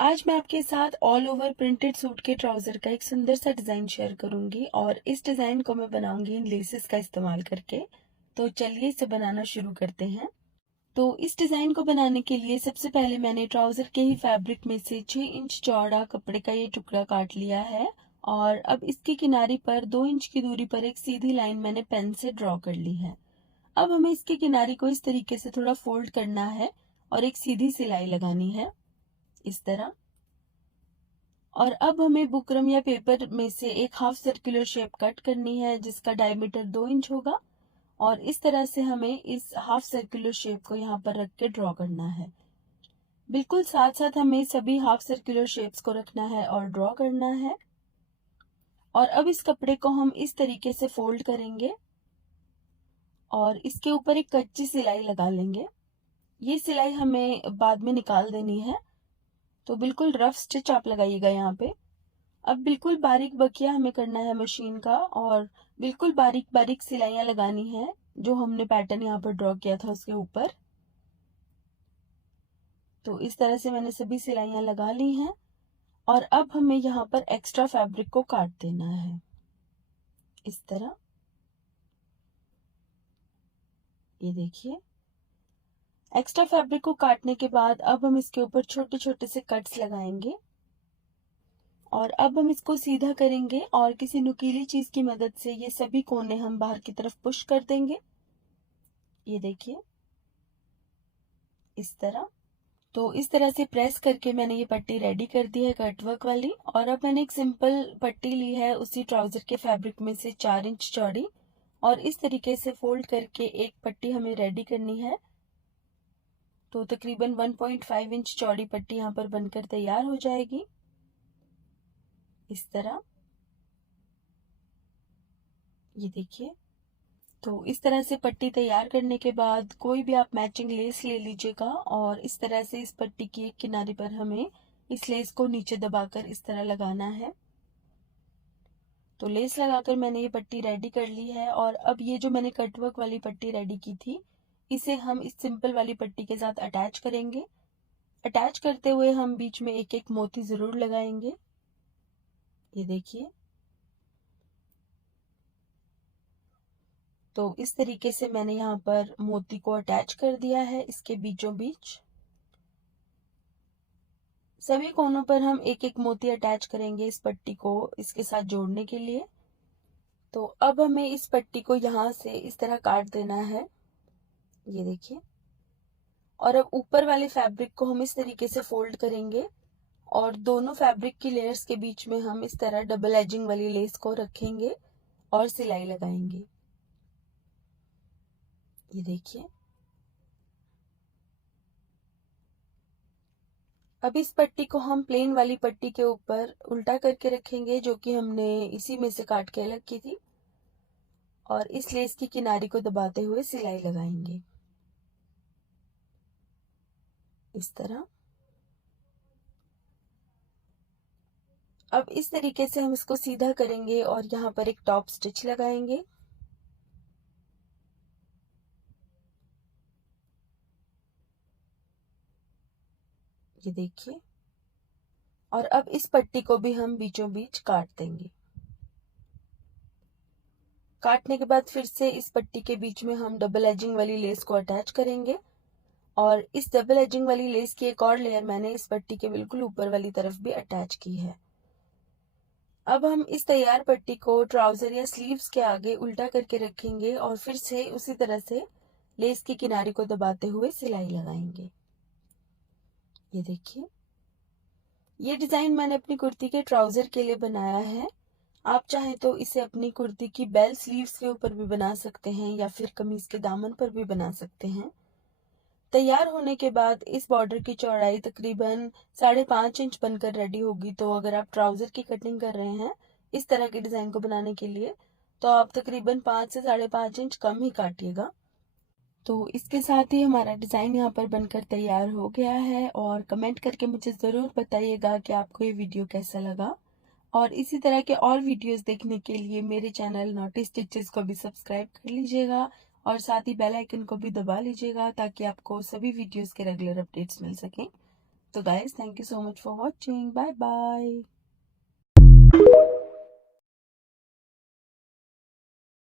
आज मैं आपके साथ ऑल ओवर प्रिंटेड सूट के ट्राउजर का एक सुंदर सा डिजाइन शेयर करूंगी और इस डिजाइन को मैं बनाऊंगी इन लेसेस का इस्तेमाल करके। तो चलिए इसे बनाना शुरू करते हैं। तो इस डिजाइन को बनाने के लिए सबसे पहले मैंने ट्राउजर के ही फैब्रिक में से 6 इंच चौड़ा कपड़े का ये टुकड़ा काट लिया है और अब इसकी किनारी पर 2 इंच की दूरी पर एक सीधी लाइन मैंने पेन से ड्रॉ कर ली है। अब हमें इसकी किनारी को इस तरीके से थोड़ा फोल्ड करना है और एक सीधी सिलाई लगानी है इस तरह। और अब हमें बुकरम या पेपर में से एक हाफ सर्कुलर शेप कट करनी है जिसका डायमीटर 2 इंच होगा और इस तरह से हमें इस हाफ सर्कुलर शेप को यहाँ पर रख के ड्रॉ करना है। बिल्कुल साथ साथ हमें सभी हाफ सर्कुलर शेप्स को रखना है और ड्रॉ करना है। और अब इस कपड़े को हम इस तरीके से फोल्ड करेंगे और इसके ऊपर एक कच्ची सिलाई लगा लेंगे। ये सिलाई हमें बाद में निकाल देनी है, तो बिल्कुल रफ स्टिच आप लगाइएगा यहाँ पे। अब बिल्कुल बारीक बकिया हमें करना है मशीन का और बिल्कुल बारीक बारीक सिलाइयां लगानी है जो हमने पैटर्न यहाँ पर ड्रॉ किया था उसके ऊपर। तो इस तरह से मैंने सभी सिलाइयां लगा ली हैं और अब हमें यहाँ पर एक्स्ट्रा फैब्रिक को काट देना है इस तरह। ये देखिए, एक्स्ट्रा फैब्रिक को काटने के बाद अब हम इसके ऊपर छोटे छोटे से कट्स लगाएंगे और अब हम इसको सीधा करेंगे और किसी नुकीली चीज की मदद से ये सभी कोने हम बाहर की तरफ पुश कर देंगे। ये देखिए इस तरह। तो इस तरह से प्रेस करके मैंने ये पट्टी रेडी कर दी है कटवर्क वाली। और अब मैंने एक सिंपल पट्टी ली है उसी ट्राउजर के फैब्रिक में से 4 इंच चौड़ी और इस तरीके से फोल्ड करके एक पट्टी हमें रेडी करनी है। तो तकरीबन 1.5 इंच चौड़ी पट्टी यहाँ पर बनकर तैयार हो जाएगी इस तरह। ये देखिए, तो इस तरह से पट्टी तैयार करने के बाद कोई भी आप मैचिंग लेस ले लीजिएगा और इस तरह से इस पट्टी की एक किनारे पर हमें इस लेस को नीचे दबाकर इस तरह लगाना है। तो लेस लगाकर मैंने ये पट्टी रेडी कर ली है और अब ये जो मैंने कटवर्क वाली पट्टी रेडी की थी इसे हम इस सिंपल वाली पट्टी के साथ अटैच करेंगे। अटैच करते हुए हम बीच में एक एक मोती जरूर लगाएंगे। ये देखिए, तो इस तरीके से मैंने यहाँ पर मोती को अटैच कर दिया है इसके बीचों बीच। सभी कोनों पर हम एक एक मोती अटैच करेंगे इस पट्टी को इसके साथ जोड़ने के लिए। तो अब हमें इस पट्टी को यहाँ से इस तरह काट देना है। ये देखिए, और अब ऊपर वाले फैब्रिक को हम इस तरीके से फोल्ड करेंगे और दोनों फैब्रिक की लेयर्स के बीच में हम इस तरह डबल एजिंग वाली लेस को रखेंगे और सिलाई लगाएंगे। ये देखिए, अब इस पट्टी को हम प्लेन वाली पट्टी के ऊपर उल्टा करके रखेंगे जो कि हमने इसी में से काट के अलग की थी और इस लेस की किनारी को दबाते हुए सिलाई लगाएंगे इस तरह। अब इस तरीके से हम इसको सीधा करेंगे और यहाँ पर एक टॉप स्टिच लगाएंगे। ये देखिए, और अब इस पट्टी को भी हम बीचों बीच काट देंगे। काटने के बाद फिर से इस पट्टी के बीच में हम डबल एजिंग वाली लेस को अटैच करेंगे और इस डबल एजिंग वाली लेस की एक और लेयर मैंने इस पट्टी के बिल्कुल ऊपर वाली तरफ भी अटैच की है। अब हम इस तैयार पट्टी को ट्राउजर या स्लीव्स के आगे उल्टा करके रखेंगे और फिर से उसी तरह से लेस की किनारी को दबाते हुए सिलाई लगाएंगे। ये देखिए, ये डिजाइन मैंने अपनी कुर्ती के ट्राउजर के लिए बनाया है। आप चाहें तो इसे अपनी कुर्ती की बेल स्लीव्स के ऊपर भी बना सकते हैं या फिर कमीज के दामन पर भी बना सकते हैं। तैयार होने के बाद इस बॉर्डर की चौड़ाई तकरीबन 5.5 इंच बनकर रेडी होगी। तो अगर आप ट्राउजर की कटिंग कर रहे हैं इस तरह के डिजाइन को बनाने के लिए तो आप तकरीबन 5 से 5.5 इंच कम ही काटिएगा। तो इसके साथ ही हमारा डिजाइन यहाँ पर बनकर तैयार हो गया है और कमेंट करके मुझे जरूर बताइएगा कि आपको ये वीडियो कैसा लगा। और इसी तरह के और वीडियोस देखने के लिए मेरे चैनल नॉटी स्टिचेस को भी सब्सक्राइब कर लीजिएगा और साथ ही बेल आइकन को भी दबा लीजिएगा ताकि आपको सभी वीडियोस के रेगुलर अपडेट्स मिल सकें। तो guys thank you so much for watching, bye bye.